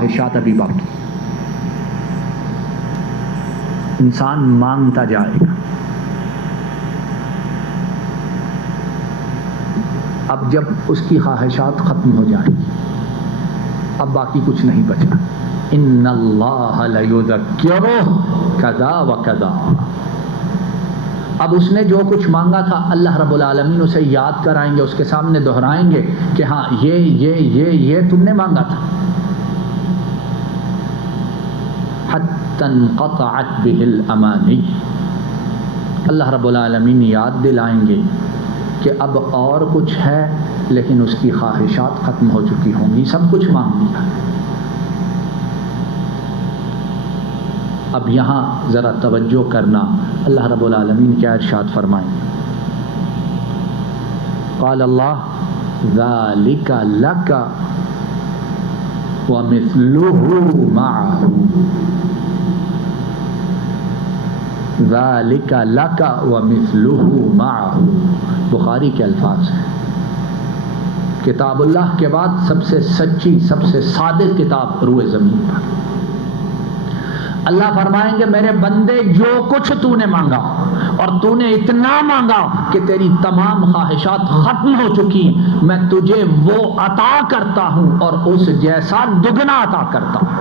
خواہشات ابھی باقی. انسان مانگتا جائے گا. اب جب اس کی خواہشات ختم ہو جائیں گی اب باقی کچھ نہیں بچا. ان اللہ لیذکرہ کذا و کذا. اب اس نے جو کچھ مانگا تھا اللہ رب العالمین اسے یاد کرائیں گے, اس کے سامنے دہرائیں گے کہ ہاں یہ تم نے مانگا تھا. حتی انقطعت بہ الامانی. اللہ رب العالمین یاد دلائیں گے کہ اب اور کچھ ہے لیکن اس کی خواہشات ختم ہو چکی ہوں گی, سب کچھ مانگ لیا. اب یہاں ذرا توجہ کرنا, اللہ رب العالمین کیا ارشاد فرمائیں. قال اللہ ذالک لک ومثلہ معہ. ذالک لک ومثلہ معہ. بخاری کے الفاظ ہیں. کتاب اللہ کے بعد سب سے سچی سب سے صادق کتاب روئے زمین پر. اللہ فرمائیں گے میرے بندے جو کچھ تو نے مانگا اور تو نے اتنا مانگا کہ تیری تمام خواہشات ختم ہو چکی, میں تجھے وہ عطا کرتا ہوں اور اس جیسا دگنا عطا کرتا ہوں.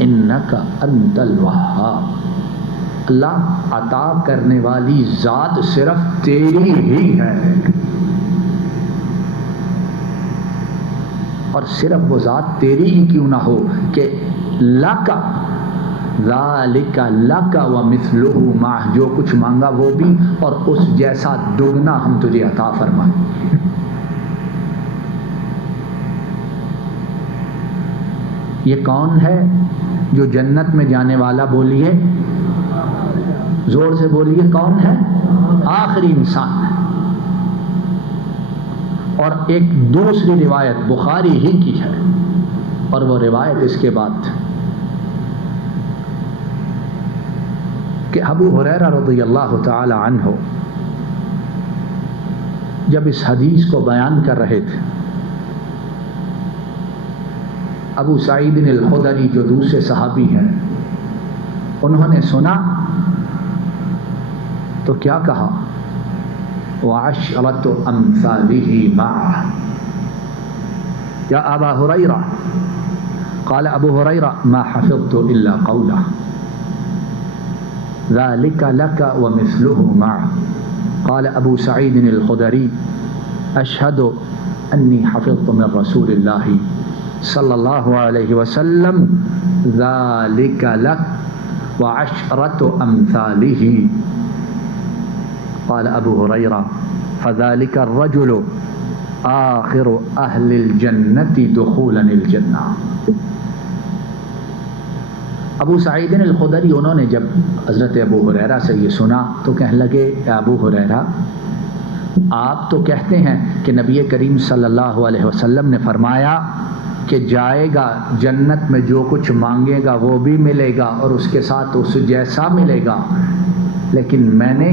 انک انت الوہاب. اللہ عطا کرنے والی ذات صرف تیری ہی ہے, اور صرف وہ ذات تیری ہی کیوں نہ ہو کہ لکا ذالک لکا ومثلہ معہ. جو کچھ مانگا وہ بھی اور اس جیسا دگنا ہم تجھے عطا فرمائیں. یہ کون ہے جو جنت میں جانے والا؟ بولیے, زور سے بولیے, کون ہے؟ آخری انسان ہے. اور ایک دوسری روایت بخاری ہی کی ہے, اور وہ روایت اس کے بعد کہ ابو ہریرہ رضی اللہ تعالی عنہ جب اس حدیث کو بیان کر رہے تھے, ابو سعید الخدری جو دوسرے صحابی ہیں انہوں نے سنا تو کیا کہا؟ وعشرة أمثاله معه. يا أبا هريرة قال أبو هريرة ما حفظت إلا قوله ذلك لك ومثله معه. قال أبو سعيد الخدري أشهد أني حفظت من رسول الله صلى الله عليه وسلم ذلك لك وعشرة أمثاله. قال ابو ہریرہ فذلك الرجل آخر اہل الجنت دخولا الجنہ. ابو سعید الخدری انہوں نے جب حضرت ابو ہریرہ سے یہ سنا تو کہنے لگے ابو ہریرہ آپ تو کہتے ہیں کہ نبی کریم صلی اللہ علیہ وسلم نے فرمایا کہ جائے گا جنت میں جو کچھ مانگے گا وہ بھی ملے گا اور اس کے ساتھ اس جیسا ملے گا, لیکن میں نے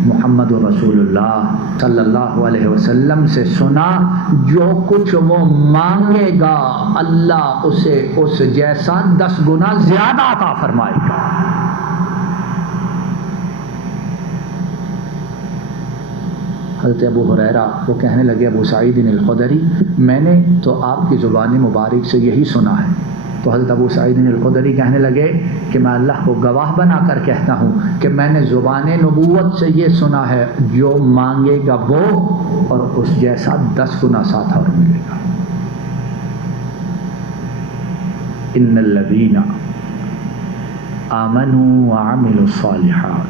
محمد رسول اللہ صلی اللہ علیہ وسلم سے سنا جو کچھ وہ مانگے گا اللہ اسے اس جیسا 10 گنا زیادہ عطا فرمائے گا. حضرت ابو ہریرہ وہ کہنے لگے ابو سعید الخدری میں نے تو آپ کی زبان مبارک سے یہی سنا ہے. تو حضرت ابو سعید الخدری کہنے لگے کہ میں اللہ کو گواہ بنا کر کہتا ہوں کہ میں نے زبان نبوت سے یہ سنا ہے جو مانگے گا وہ اور اس جیسا 10 گنا ساتھ اور ملے گا. ان الذین آمنوا وعملوا الصالحات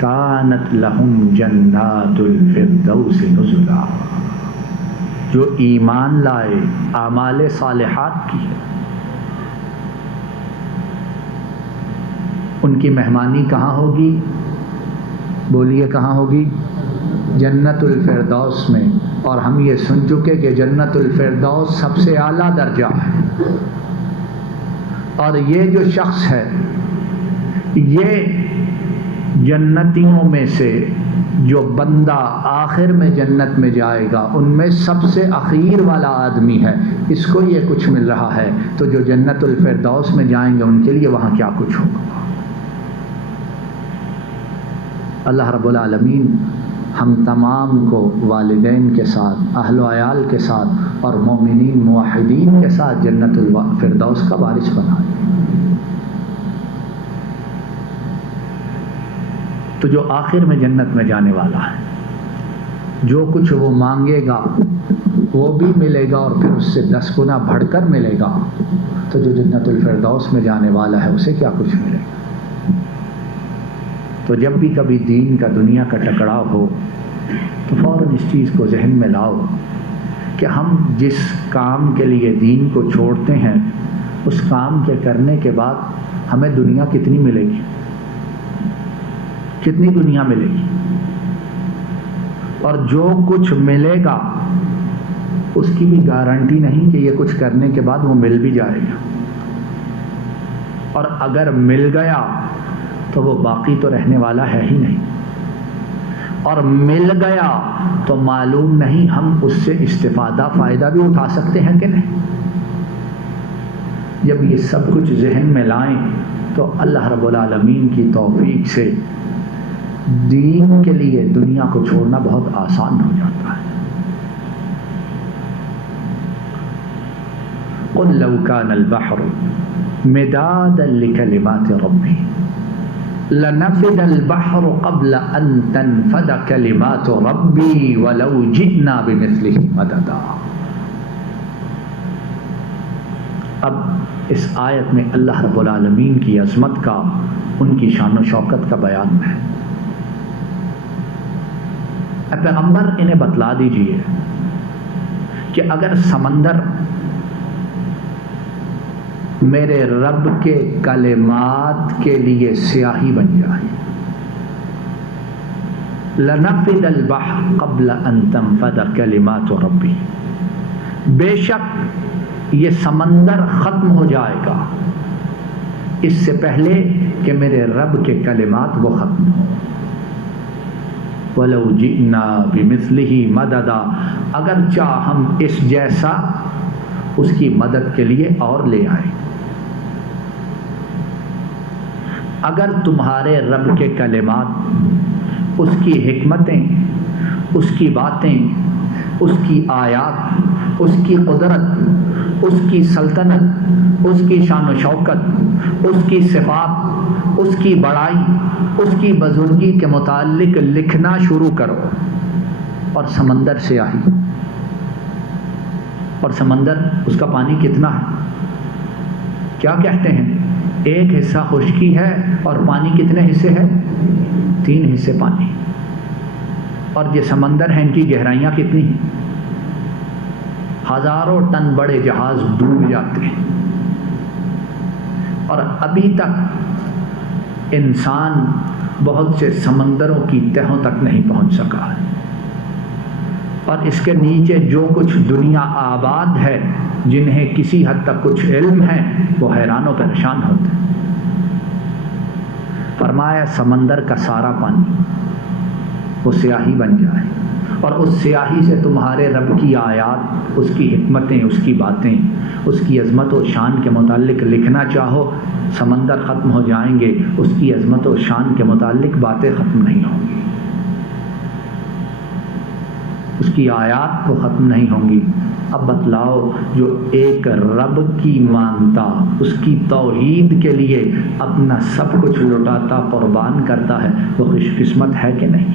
کانت لہم جنات الفردوس نزلا. جو ایمان لائے اعمال صالحات کی ان کی مہمانی کہاں ہوگی؟ بولیے کہاں ہوگی؟ جنت الفردوس میں. اور ہم یہ سن چکے کہ جنت الفردوس سب سے اعلیٰ درجہ ہے. اور یہ جو شخص ہے یہ جنتیوں میں سے جو بندہ آخر میں جنت میں جائے گا ان میں سب سے اخیر والا آدمی ہے، اس کو یہ کچھ مل رہا ہے، تو جو جنت الفردوس میں جائیں گے ان کے لیے وہاں کیا کچھ ہوگا۔ اللہ رب العالمین ہم تمام کو والدین کے ساتھ، اہل و عیال کے ساتھ اور مومنین موحدین کے ساتھ جنت الفردوس کا وارث بنائے۔ تو جو آخر میں جنت میں جانے والا ہے، جو کچھ وہ مانگے گا وہ بھی ملے گا اور پھر اس سے 10 گنا بڑھ کر ملے گا، تو جو جنت الفردوس میں جانے والا ہے اسے کیا کچھ ملے گا۔ تو جب بھی کبھی دین کا، دنیا کا ٹکراؤ ہو تو فوراً اس چیز کو ذہن میں لاؤ کہ ہم جس کام کے لیے دین کو چھوڑتے ہیں اس کام کے کرنے کے بعد ہمیں دنیا کتنی ملے گی، کتنی دنیا ملے گی، اور جو کچھ ملے گا اس کی بھی گارنٹی نہیں کہ یہ کچھ کرنے کے بعد وہ مل بھی جائے گا، اور اگر مل گیا تو وہ باقی تو رہنے والا ہے ہی نہیں، اور مل گیا تو معلوم نہیں ہم اس سے استفادہ، فائدہ بھی اٹھا سکتے ہیں کہ نہیں۔ جب یہ سب کچھ ذہن میں لائیں تو اللہ رب العالمین کی توفیق سے دین کے لیے دنیا کو چھوڑنا بہت آسان ہو جاتا ہے۔ قل لو كان البحر مدادا لكلمات ربي لنفد البحر قبل ان تنفد كلمات ربي ولو جئنا بمثله مددا۔ اب اس آیت میں اللہ رب العالمین کی عظمت کا، ان کی شان و شوکت کا بیان ہے۔ پیغمبر انہیں بتلا دیجئے کہ اگر سمندر میرے رب کے کلمات کے لیے سیاہی بن جائے، لنفد البحر قبل ان تنفد کلمات ربی، بے شک یہ سمندر ختم ہو جائے گا اس سے پہلے کہ میرے رب کے کلمات وہ ختم ہو۔ وَلَوْ جِئْنَا بِمِثْلِهِ مَدَدًا، اگرچہ ہم اس جیسا اس کی مدد کے لیے اور لے آئے۔ اگر تمہارے رب کے کلمات، اس کی حکمتیں، اس کی باتیں، اس کی آیات، اس کی قدرت، اس کی سلطنت، اس کی شان و شوکت، اس کی صفات، اس کی بڑائی، اس کی بزرگی کے متعلق لکھنا شروع کرو، اور سمندر سیاہی، اور سمندر اس کا پانی کتنا ہے، کیا کہتے ہیں، ایک حصہ خشکی ہے اور پانی کتنے حصے ہیں، 3 حصے پانی، اور یہ سمندر ہیں ان کی گہرائیاں کتنی ہیں، ہزاروں ٹن بڑے جہاز ڈوب جاتے ہیں، اور ابھی تک انسان بہت سے سمندروں کی تہوں تک نہیں پہنچ سکا ہے، اور اس کے نیچے جو کچھ دنیا آباد ہے، جنہیں کسی حد تک کچھ علم ہے، وہ حیران و پریشان ہوتے ہیں۔ فرمایا سمندر کا سارا پانی وہ سیاہی بن جائے، اور اس سیاہی سے تمہارے رب کی آیات، اس کی حکمتیں، اس کی باتیں، اس کی عظمت و شان کے متعلق لکھنا چاہو، سمندر ختم ہو جائیں گے، اس کی عظمت و شان کے متعلق باتیں ختم نہیں ہوں گی، اس کی آیات وہ ختم نہیں ہوں گی۔ اب بتلاؤ جو ایک رب کی مانتا، اس کی توحید کے لیے اپنا سب کچھ لٹاتا، قربان کرتا ہے، وہ خوش قسمت ہے کہ نہیں،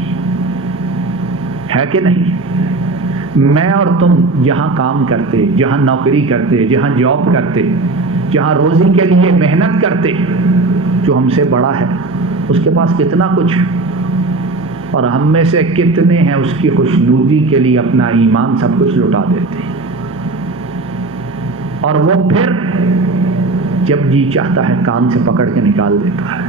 ہے کہ نہیں؟ میں اور تم جہاں کام کرتے، جہاں نوکری کرتے، جہاں جاب کرتے، جہاں روزی کے لیے محنت کرتے، جو ہم سے بڑا ہے اس کے پاس کتنا کچھ، اور ہم میں سے کتنے ہیں اس کی خوشنودی کے لیے اپنا ایمان سب کچھ لٹا دیتے، اور وہ پھر جب جی چاہتا ہے کان سے پکڑ کے نکال دیتا ہے۔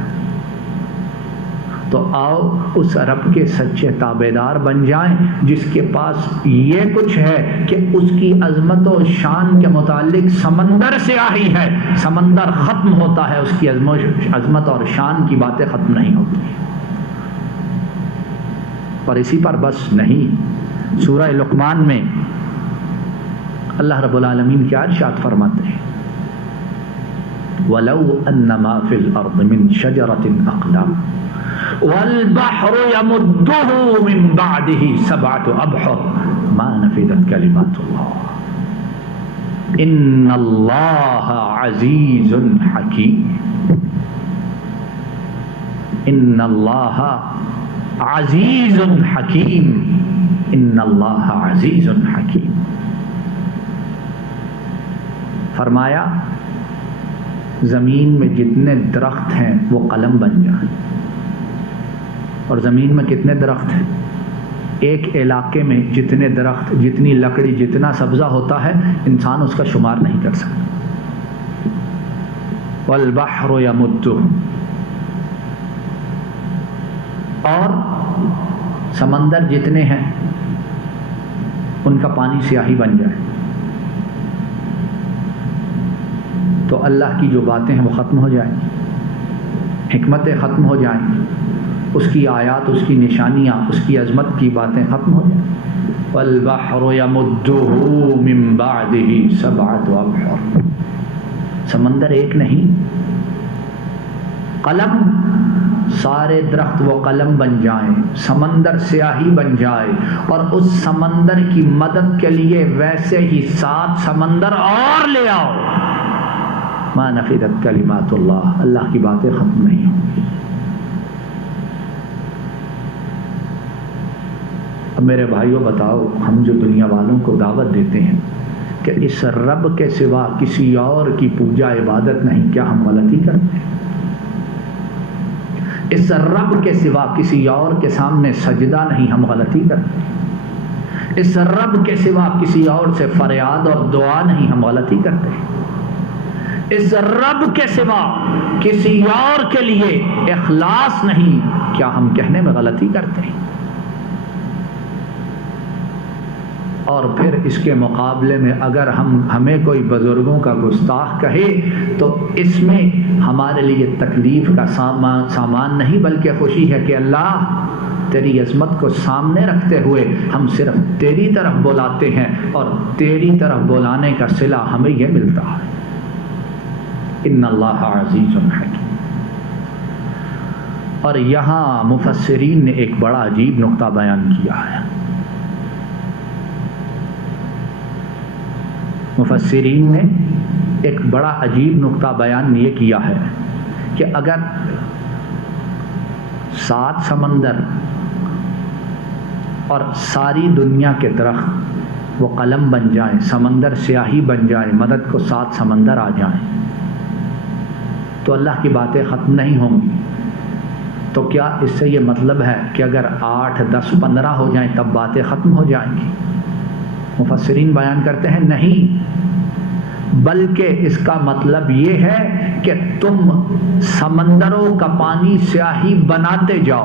تو آؤ اس رب کے سچے تابعدار بن جائیں جس کے پاس یہ کچھ ہے کہ اس کی عظمت و شان کے متعلق سمندر سیاہی ہے، سمندر ختم ہوتا ہے، اس کی عظمت اور شان کی باتیں ختم نہیں ہوتی۔ پر اسی پر بس نہیں، سورہ لقمان میں اللہ رب العالمین کیا ارشاد فرماتے ہیں، وَلَوْ أَنَّمَا فِي الْأَرْضِ مِنْ شَجَرَةٍ أَقْلَامٌ وَالْبَحْرُ يَمُدُّهُ مِنْ بَعْدِهِ سَبْعَةُ أَبْحُرٍ مَا نَفِدَتْ كَلِمَاتُ اللَّهِ إِنَّ اللَّهَ عَزِيزٌ حَكِيمٌ إِنَّ اللَّهَ عَزِيزٌ حَكِيمٌ إِنَّ اللَّهَ عَزِيزٌ حَكِيمٌ۔ فرمایا زمین میں جتنے درخت ہیں وہ قلم بن جائیں، اور زمین میں کتنے درخت ہیں؟ ایک علاقے میں جتنے درخت، جتنی لکڑی، جتنا سبزہ ہوتا ہے انسان اس کا شمار نہیں کر سکتا۔ والبحر یمدہ، اور سمندر جتنے ہیں ان کا پانی سیاہی بن جائے تو اللہ کی جو باتیں ہیں وہ ختم ہو جائیں، حکمتیں ختم ہو جائیں، اس کی آیات، اس کی نشانیاں، اس کی عظمت کی باتیں ختم ہو جائیں۔ والبحر یمدہ من بعدہ سبعۃ ابحر، سمندر ایک نہیں، قلم، سارے درخت وہ قلم بن جائیں، سمندر سیاہی بن جائے، اور اس سمندر کی مدد کے لیے ویسے ہی 7 سمندر اور لے آؤ، ما نفدت کلمات اللہ، اللہ کی باتیں ختم نہیں ہوں گی۔ اب میرے بھائیوں بتاؤ، ہم جو دنیا والوں کو دعوت دیتے ہیں کہ اس رب کے سوا کسی اور کی پوجا عبادت نہیں، کیا ہم غلطی کرتے ہیں؟ اس رب کے سوا کسی اور کے سامنے سجدہ نہیں، ہم غلطی کرتے ہیں؟ اس رب کے سوا کسی اور سے فریاد اور دعا نہیں، ہم غلطی کرتے ہیں؟ اس رب کے سوا کسی اور کے لیے اخلاص نہیں، کیا ہم کہنے میں غلطی کرتے ہیں؟ اور پھر اس کے مقابلے میں اگر ہمیں کوئی بزرگوں کا گستاخ کہے تو اس میں ہمارے لیے تکلیف کا سامان نہیں بلکہ خوشی ہے کہ اللہ تیری عظمت کو سامنے رکھتے ہوئے ہم صرف تیری طرف بلاتے ہیں، اور تیری طرف بلانے کا صلہ ہمیں یہ ملتا ہے۔ ان اللہ عزیز حکیم۔ اور یہاں مفسرین نے ایک بڑا عجیب نقطہ بیان کیا ہے۔ مفسرین نے ایک بڑا عجیب نقطہ بیان یہ کیا ہے کہ اگر 7 سمندر اور ساری دنیا کے درخت وہ قلم بن جائیں، سمندر سیاہی بن جائیں، مدد کو 7 سمندر آ جائیں، تو اللہ کی باتیں ختم نہیں ہوں گی، تو کیا اس سے یہ مطلب ہے کہ اگر 8، 10، 15 ہو جائیں تب باتیں ختم ہو جائیں گی؟ مفسرین بیان کرتے ہیں نہیں، بلکہ اس کا مطلب یہ ہے کہ تم سمندروں کا پانی سیاہی بناتے جاؤ،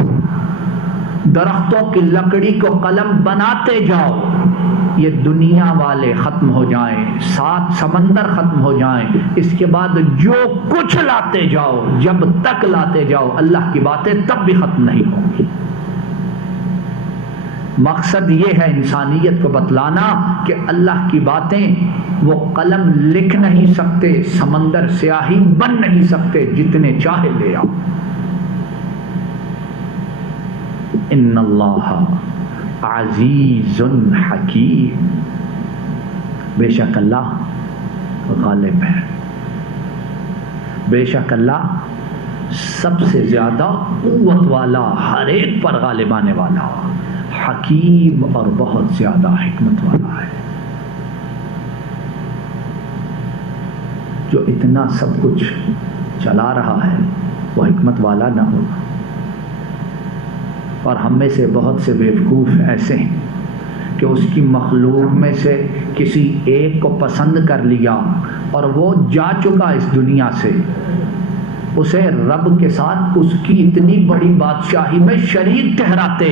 درختوں کی لکڑی کو قلم بناتے جاؤ، یہ دنیا والے ختم ہو جائیں، 7 سمندر ختم ہو جائیں، اس کے بعد جو کچھ لاتے جاؤ، جب تک لاتے جاؤ اللہ کی باتیں تب بھی ختم نہیں ہوں گی۔ مقصد یہ ہے انسانیت کو بتلانا کہ اللہ کی باتیں وہ قلم لکھ نہیں سکتے، سمندر سیاہی بن نہیں سکتے، جتنے چاہے لے آؤ۔ ان اللہ عزیز حکیم، بے شک اللہ غالب ہے، بے شک اللہ سب سے زیادہ قوت والا، ہر ایک پر غالب آنے والا، حکیم اور بہت زیادہ حکمت والا ہے۔ جو اتنا سب کچھ چلا رہا ہے وہ حکمت والا نہ ہوگا؟ اور ہم میں سے بہت سے بیوقوف ایسے ہیں کہ اس کی مخلوق میں سے کسی ایک کو پسند کر لیا اور وہ جا چکا اس دنیا سے، اسے رب کے ساتھ اس کی اتنی بڑی بادشاہی میں شریک ٹھہراتے،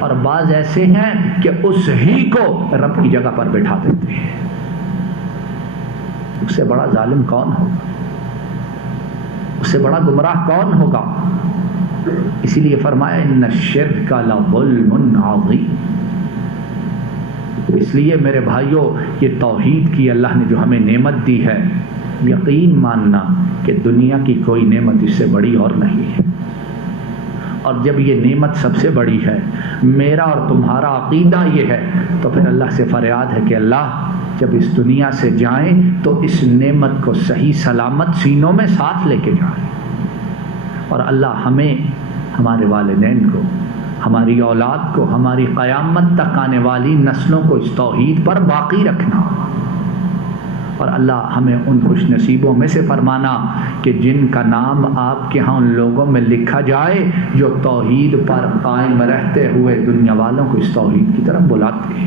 اور بعض ایسے ہیں کہ اس ہی کو رب کی جگہ پر بٹھا دیتے ہیں۔ اس سے بڑا ظالم کون ہوگا؟ اس سے بڑا گمراہ کون ہوگا؟ اسی لیے فرمایا ان الشرک لظلم عظیم۔ اس لیے میرے بھائیوں یہ توحید کی اللہ نے جو ہمیں نعمت دی ہے، یقین ماننا کہ دنیا کی کوئی نعمت اس سے بڑی اور نہیں ہے۔ اور جب یہ نعمت سب سے بڑی ہے، میرا اور تمہارا عقیدہ یہ ہے، تو پھر اللہ سے فریاد ہے کہ اللہ جب اس دنیا سے جائیں تو اس نعمت کو صحیح سلامت سینوں میں ساتھ لے کے جائیں، اور اللہ ہمیں، ہمارے والدین کو، ہماری اولاد کو، ہماری قیامت تک آنے والی نسلوں کو اس توحید پر باقی رکھنا، اور اللہ ہمیں ان خوش نصیبوں میں سے فرمانا کہ جن کا نام آپ کے ہاں ان لوگوں میں لکھا جائے جو توحید پر قائم رہتے ہوئے دنیا والوں کو اس توحید کی طرف بلاتے ہیں۔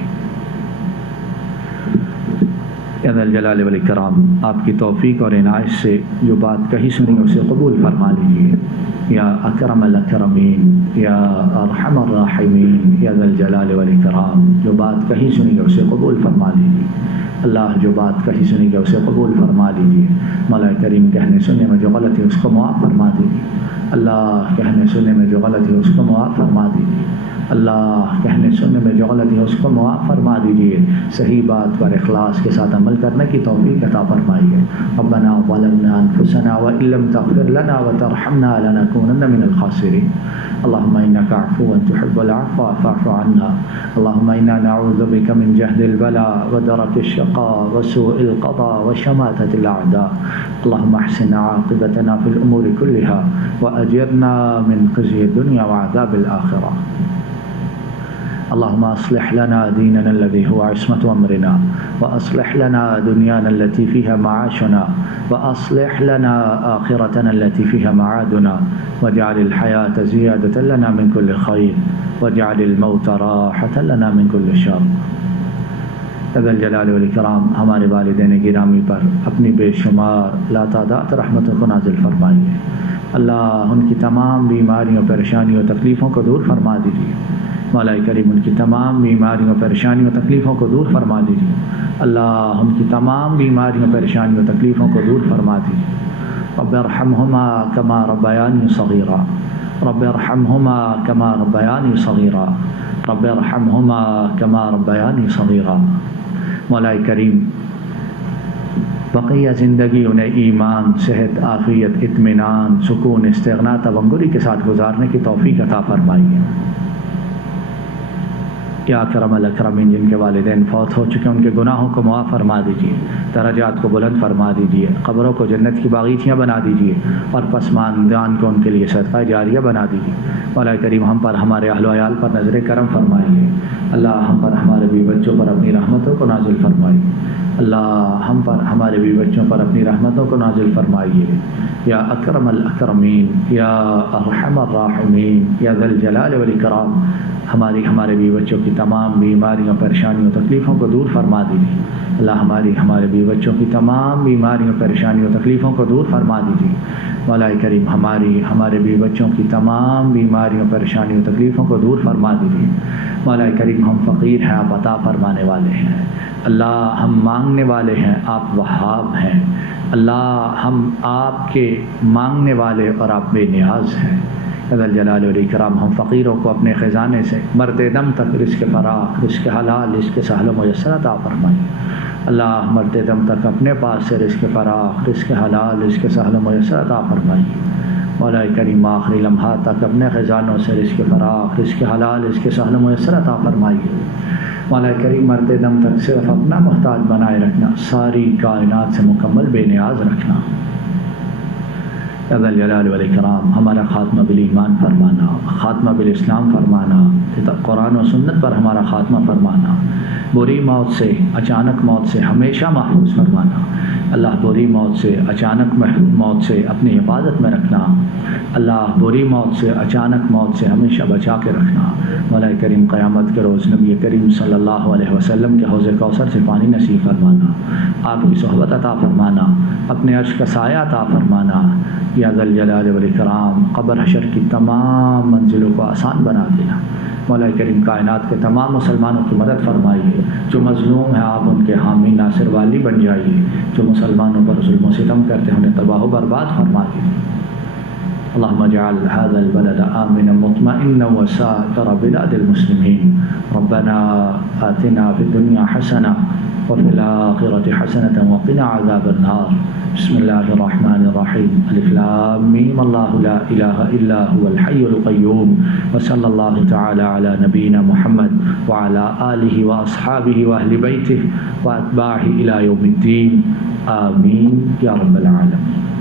یا ذا الجلال والاکرام، آپ کی توفیق اور عنایت سے جو بات کہی سنی اسے قبول فرما لیجیے، یا اکرم الاکرمین، یا ارحم الراحمین، یا ذا الجلال والاکرام، جو بات کہی سنی اسے قبول فرما لیجیے۔ اللہ جو بات کہی سنی ہے اسے قبول فرما لیجیے۔ مولا کریم کہنے سننے میں جو غلط ہے اس کو معاف فرما دیجیے۔ اللہ کہنے سننے میں جو غلط ہے اس کو معاف فرما دیجیے۔ اللہ کہنے سننے میں جو غلط ہے اس کو معاف فرما دیجیے۔ صحیح بات پر اخلاص کے ساتھ عمل کرنے کی توفیق عطا فرمائیے۔ ربنا ظلمنا انفسنا وان لم تغفر لنا وترحمنا لنكونن من الخاسرين۔ اللهم انك عفو تحب العفو فاعف عنا۔ اللهم انا نعوذ بك من جهد البلاء ودرك الشقاء وسوء القضاء وشماتة الاعداء۔ اللهم احسن عاقبتنا في الامور كلها واجرنا من خزي الدنيا وعذاب الاخرة۔ اللهم اصلح لنا ديننا الذي هو عصمة امرنا، واصلح لنا دنيانا التي فيها معاشنا، واصلح لنا آخرتنا التي فيها معادنا، واجعل الحياة زيادة لنا من كل خير، واجعل الموت راحة لنا من كل شر۔ ذا الجلال والاکرام، ہمارے والدین گرامی پر اپنی بے شمار لاتعداد رحمتوں کو نازل فرمائیے۔ اللہ ان کی تمام بیماریوں، پریشانیوں، تکلیفوں کو دور فرما دیجیے۔ مولا کریم ان کی تمام بیماریوں، پریشانیوں، تکلیفوں کو دور فرما دیجیے۔ اللہ ان کی تمام بیماریوں، پریشانیوں، تکلیفوں کو دور فرما دیجیے۔ رب ارحمہما کما ربیانی صغیرا، رب ارحمہما کما ربیانی صغیرا، رب ارحمہما کما ربیانی صغیرا۔ مولا کریم بقیہ زندگی انہیں ایمان، صحت، عافیت، اطمینان، سکون، استغنا، تونگری کے ساتھ گزارنے کی توفیق عطا فرمائیے۔ یا اکرم الاکرمین، جن کے والدین فوت ہو چکے ان کے گناہوں کو معاف فرما دیجیے، درجات کو بلند فرما دیجیے، قبروں کو جنت کی باغیچیاں بنا دیجیے، اور پسماندگان کو ان کے لیے صدقہ جاریہ بنا دیجیے۔ مولا کریم ہم پر، ہمارے اہل و عیال پر نظر کرم فرمائیے۔ اللہ ہم پر، ہمارے بیوی بچوں پر اپنی رحمتوں کو نازل فرمائیے۔ اللہ ہم پر، ہمارے بیوی بچوں پر اپنی رحمتوں کو نازل فرمائیے۔ یا اکرم الاکرمین، یا ارحم الراحمین، یا ذا الجلال والاکرام، ہمارے بیوی بچوں کی تمام بیماریوں، پریشانیوں، تکلیفوں کو دور فرما دیجیے۔ اللہ ہمارے بیوی بچوں کی تمام بیماریوں، پریشانیوں، تکلیفوں کو دور فرما دیجیے۔ مولا کریم ہمارے بیوی بچوں کی تمام بیماریوں، پریشانیوں، تکلیفوں کو دور فرما دیجیے۔ مولا کریم ہم فقیر ہیں، آپ عطا فرمانے والے ہیں۔ اللہ ہم مانگنے والے ہیں، آپ وہاب ہیں۔ اللہ ہم آپ کے مانگنے والے اور آپ بے نیاز ہیں۔ ذا الجلال والاکرام ہم فقیروں کو اپنے خزانے سے مرتے دم تک رزق فراخ، رزق حلال، رزق سہل و میسر عطا فرمائیے۔ اللہ مرتے دم تک اپنے پاس سے رزق فراخ، رزق حلال، رزق سہل و میسر عطا فرمائیے۔ مولا کریم آخری لمحات تک اپنے خزانوں سے رزق فراخ، رزق حلال، رزق سہل و میسر عطا فرمائیے۔ مولا کریم مرتے دم تک صرف اپنا محتاج بنائے رکھنا، ساری کائنات سے مکمل بے نیاز رکھنا۔ ذا الجلال والاکرام ہمارا خاتمہ بالایمان فرمانا، خاتمہ بالاسلام فرمانا، قرآن و سنت پر ہمارا خاتمہ فرمانا، بری موت سے، اچانک موت سے ہمیشہ محفوظ فرمانا۔ اللہ بری موت سے، اچانک موت سے اپنی حفاظت میں رکھنا۔ اللہ بری موت سے، اچانک موت سے ہمیشہ بچا کے رکھنا۔ مولا کریم قیامت کے روز نبی کریم صلی اللہ علیہ وسلم کے حوض کوثر سے پانی نصیب فرمانا، آپ کی صحبت عطا فرمانا، اپنے عرش کا سایہ عطا فرمانا۔ یا ذا الجلال والاکرام قبر حشر کی تمام منزلوں کو آسان بنا دینا۔ مولا کریم کائنات کے تمام مسلمانوں کی مدد فرمائیے، جو مظلوم ہیں آپ ان کے حامی ناصر والی بن جائیے، جو مسلمانوں پر ظلم و ستم کرتے ہیں انہیں تباہ و برباد فرمائیے۔ اللهم اجعل هذا البلد آمنا مطمئنا وسائر بلاد المسلمين. ربنا آتنا في الدنيا حسنة وفي الآخرة حسنة وقنا عذاب النار. بسم الله الرحمن الرحيم. الف لام میم. اللہ لا الہ الا هو الحی القیوم. وصلی اللہ تعالی علی نبینا محمد وعلى آلہ واصحابہ واہل بیتہ واتباعہ الی یوم الدین. آمین یا رب العالمین.